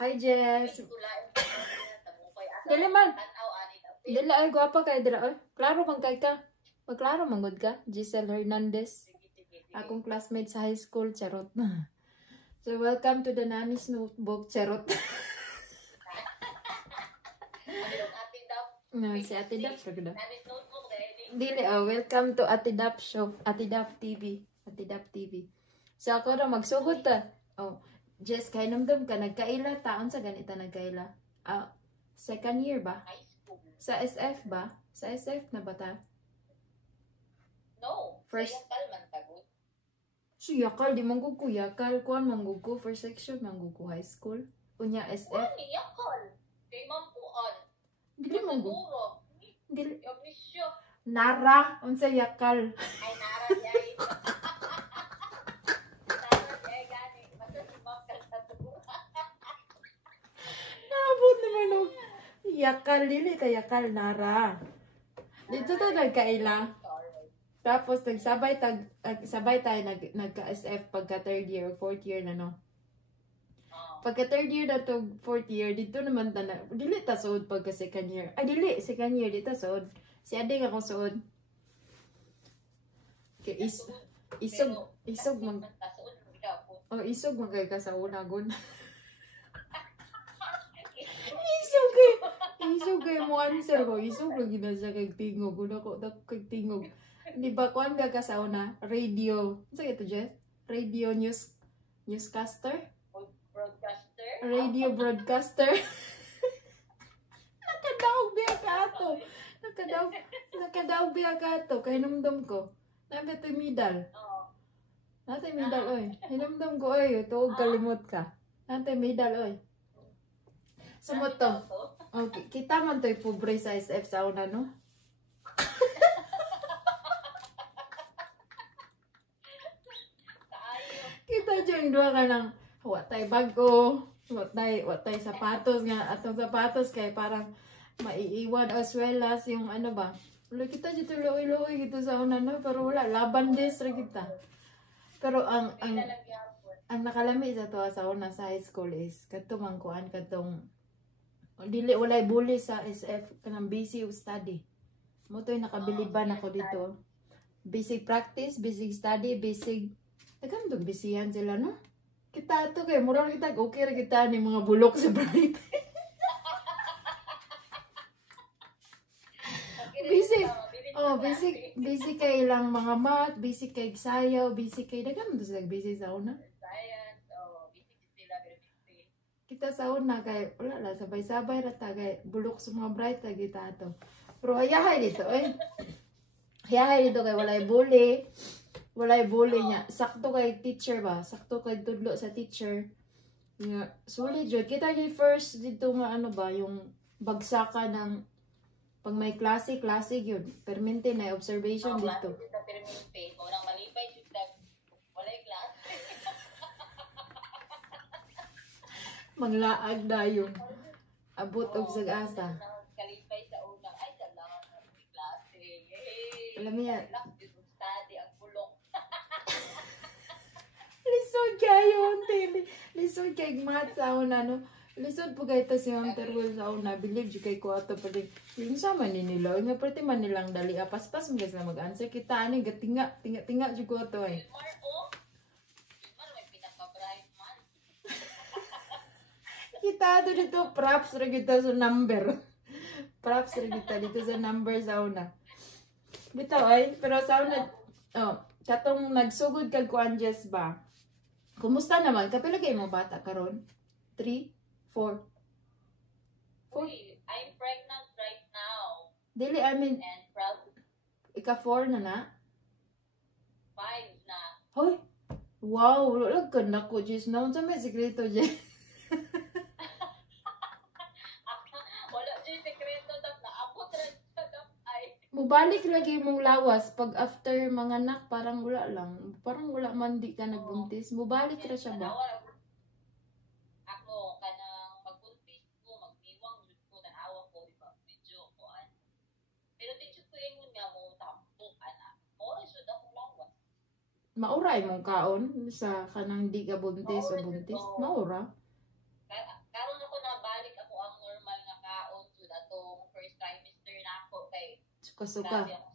Hi, Jess. Dili man. Dili ay guwapa kay dira. Klaro man kay ka. Magklaro man gud ka. Giselle Hernandez. Akong classmate sa high school, charot. So, welcome to the Nani's Notebook, charot. No, si Ate Dap. Dili, welcome to Ate Dap Show. Ate Dap TV. Ate Dap TV. So, ako na magsugod ta. Jess, kay namdam ka, nagkaila, taon sa ganita nagkaila. Second year ba? Sa SF ba? Sa SF na ba ta? No. First. Sa Yakal man tagod. So, Yakal, di manggug ko Yakal. Kuan manggug ko, first section, manggug ko high school. Unya SF. Wani, Yakal. Kay Mampuan. Dili manggug. Dili. Yagnisyo. Nara, unsa Yakal. Ay, Nara, yay. Naabot naman o. Yakal, dili ta Yakal, Nara. Dito ta nagkaila. Tapos nagsabay tayo nagka-SF pagka third year or fourth year na no. Pagka third year na to fourth year, dito naman ta na, dili ta suod pagka second year. Ay dili, second year, dito suod. Si Ading ako suod. Okay, isog mag... isog magay ka sa unagon. Isog kay mo answer ko. Isog lagi na siya kay tingog. Una ko kay tingog. Di ba kuan ba ka sa una? Radio. Ano ito, Jess? Radio newscaster? Broadcaster? Radio broadcaster. Nakadaog biya ka ato. Nakadaog biya ka ato. Kay numdum ko. Nabi ito medal. Natay medal, oy. Hinumdum ko, oy. Tuog kalimot ka. Natay medal, oy. Sumot to. Okay, kita man to'y pobre sa SF sa una, no? Kita dyan doon ka ng watay bago, watay sapatos nga, atong sapatos kay parang maiiwan as well as yung ano ba. Wala kita dito luoy-luoy dito sa una, no? Pero wala, laban des ra kita. Pero ang nakalami sa to sa una sa high school is katong mangkuan katong dili walay bully sa SF kanang busy of study. Mo to'y nakabiliban ako dito. Basic practice, basic study, basic dagan dog bisihan sila no. Kita to kay murang kita okay ra kita ni mga bulok sa bright. Basic kay ilang mga math, basic kay sayaw, basic kay dagan mo sila busy sa una. Kita sa una kay wala la sabay-sabay ra ta kay bulok sa mga bright ta kita ato. Pero hayahay dito hayahay dito kay walay bully niya. Sakto kay teacher ba? Sakto kay tudlo sa teacher. Nga sulit jud kita kay first dito nga ano ba yung bagsaka ng pag may klase yun. Permente na observation dito. Permente, orang malipay jud walay klase. Manglaag na yun. Abot og sag-asa. Kalipay sa unang, ay, kailangan ng klase. Yay! Alam mo yan. Study ang bulok. Lisod kayo, lisod kay math sa una, no? Lisod po kayo ito si Ma'am Terwell sa una. Believe you kay ko ato pa rin. Yung sama ni nila. Nga pati man nilang dali. Pas-pas mo guys na mag-answer. Kita ano, tinga dyan ko ato eh. Kita ito dito, props rin kita sa number. Props rin kita dito sa number sa una. Dito ay, pero sa una, katong nagsugod kag kuan Jess ba? Kumusta naman? Kapilagay mo bata karon? 3, 4. Uy, I'm pregnant right now. Dili, I mean, and proud. Ika-4 na? 5 na. Hoy! Wow! Lulag ka na ko, Jess. Naon sa may sekreto, Jess. Wala dyan sekreto na ako ay. Mubalik lagi mong lawas pag after mga anak, parang wala lang. Parang wala man di ka nagbuntis. Mubalik ra siya ba? Ako, kanang magbuntis ko, magniwang ko, tanawa ko, video ko. Pero teacher ko ingon nga mo, tampok, anak. Oras yun akong lawas. Mauray mong kaon sa kanang di ka buntis o buntis? Maura? Karon balik ako ang normal nga kaon jud atong first trimester na ako kay Suka-suka. grabe ang